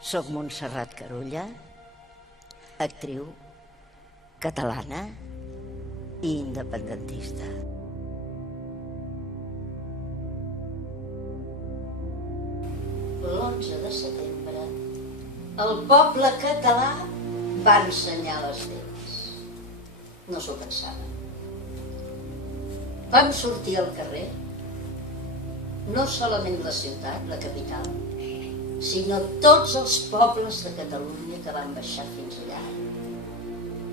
Soc Montserrat Carulla, actriu catalana i independentista. L'11 de setembre, el poble català va ensenyar les dents. No s'ho pensaven. Vam sortir al carrer, no solament la ciutat, la capital, sinó tots els pobles de Catalunya que van baixar fins allà.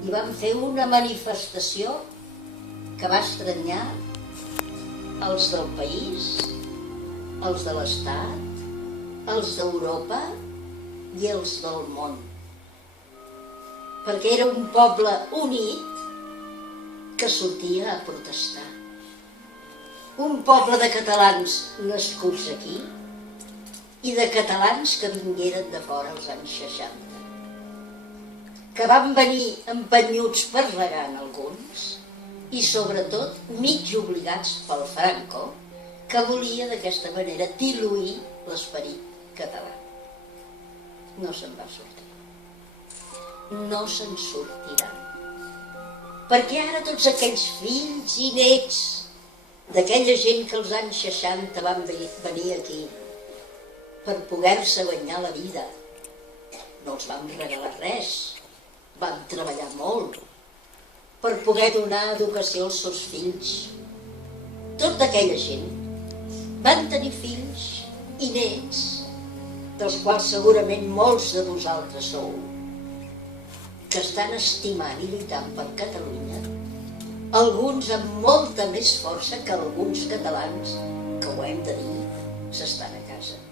I vam fer una manifestació que va estranyar els del país, els de l'Estat, els d'Europa i els del món. Perquè era un poble unit que sortia a protestar. Un poble de catalans nascuts aquí i de catalans que vingueren de fora als anys 60. Que van venir empenyuts per regant alguns i sobretot mig obligats pel Franco, que volia d'aquesta manera diluir l'esperit català. No se'n va sortir. No se'n sortiran. Perquè ara tots aquells fills i nets d'aquella gent que als anys 60 van venir aquí per poder-se guanyar la vida, no els vam regalar res, vam treballar molt per poder donar educació als seus fills. Tota aquella gent van tenir fills i nets, dels quals segurament molts de vosaltres sou, que estan estimant i lluitant per Catalunya, alguns amb molta més força que alguns catalans, que ho hem de dir, s'estan a casa.